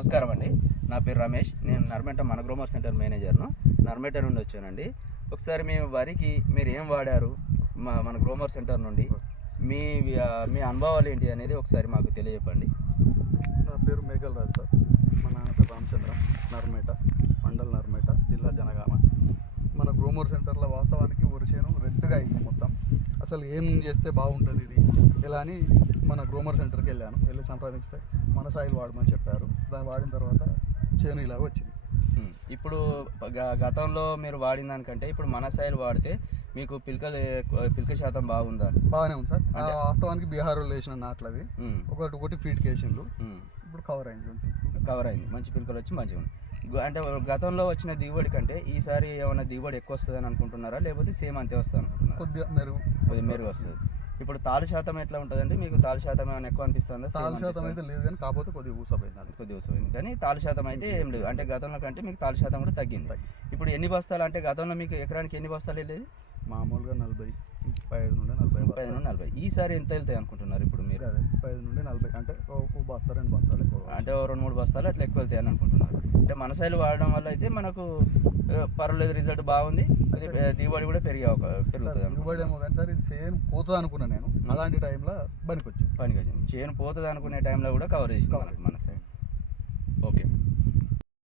నమస్కారం అండి. నా పేరు రమేష్. నేను నర్మేట మన గ్రోమర్ సెంటర్ మేనేజర్ను. నర్మేట నుండి వచ్చానండి. ఒకసారి మీ వరికి మీరు ఏం వాడారు? మా మన గ్రోమర్ సెంటర్ నుండి మీ మీ అనుభవాలు ఏంటి అనేది ఒకసారి మాకు తెలియజెప్పండి. నా పేరు మేఘల్ రాజు సార్. మా నాన్న రామచంద్ర. నర్మేట మండల్ నర్మేట జిల్లా జనగామ. మన గ్రోమర్ సెంటర్లో వాస్తవానికి వరిసేను రెడ్గా అయింది మొత్తం. అసలు ఏం చేస్తే బాగుంటుంది ఇది? ఇలా అని మన గ్రోమర్ సెంటర్కి వెళ్ళాను. వెళ్ళి సంప్రదిస్తే మన సాయిల్ వాడమని చెప్పారు. దాన్ని వాడిన తర్వాత చేను ఇలాగ వచ్చింది. ఇప్పుడు గతంలో మీరు వాడిన దానికంటే ఇప్పుడు మన సైల్ వాడితే మీకు పిలకలు పిలక శాతం బాగుందా? బాగానే ఉంది సార్. వాస్తవానికి బీహార్లో వేసిన నాట్లు అవి ఉమ్, ఒకటి ఒకటి ఫీట్ కేసిండ్లు ఉమ్. ఇప్పుడు కవర్ అయింది కవర్ అయింది. మంచి పిలకలు వచ్చి మంచిగా ఉంది అంటే గతంలో వచ్చిన దిగుబడి కంటే ఈసారి ఏమైనా దిగుబడి ఎక్కువ వస్తుందని అనుకుంటున్నారా? లేకపోతే సేమ్ అంతే వస్తుంది అనుకుంటున్నారా? కొద్దిగా మెరుగు. కొద్దిగా మెరుగు వస్తుంది. ఇప్పుడు తాలు శాతం ఎట్లా ఉంటుందండి? మీకు తాలు శాతం ఏమైనా ఎక్కువ అనిపిస్తుందా? తాలు శాతం? అయితే లేదు కానీ కాకపోతే కొద్దిగా ఊసపోయింది కొద్దిగా వస్తుంది కానీ తాలు శాతం అయితే ఏం లేదు. అంటే గతంలో కంటే మీకు తాలు శాతం కూడా తగ్గింది. ఇప్పుడు ఎన్ని బస్తాలు? అంటే గతంలో మీకు ఎకరానికి ఎన్ని బస్తాలు వెళ్ళేది? మామూలుగా నలభై ముప్పై ఐదు నుండి నలభై ముప్పై ఐదు నుండి నలభై. ఈసారి ఎంత వెళ్తాయి అనుకుంటున్నారు ఇప్పుడు మీరు? అదే ముప్పై ఐదు నుండి నలభై. అంటే ఒక బస్తా రెండు బస్తాలు ఎక్కువ అంటే రెండు మూడు బస్తాలు అట్లా ఎక్కువ వెళ్తాయి అని అనుకుంటున్నారు. అంటే మన సైలు వాడడం వల్ల అయితే మనకు పర్వాలేదు రిజల్ట్ బాగుంది. అది దిగుబడి కూడా పెరిగే పెరుగుతుంది దిగుబడి ఏమో కానీ సార్ ఇది చేను పోతుంది అనుకున్నా నేను అలాంటి టైంలో పనికి వచ్చింది పనికి వచ్చింది చేను పోతుంది అనుకునే టైంలో కూడా కవర్ చేసింది.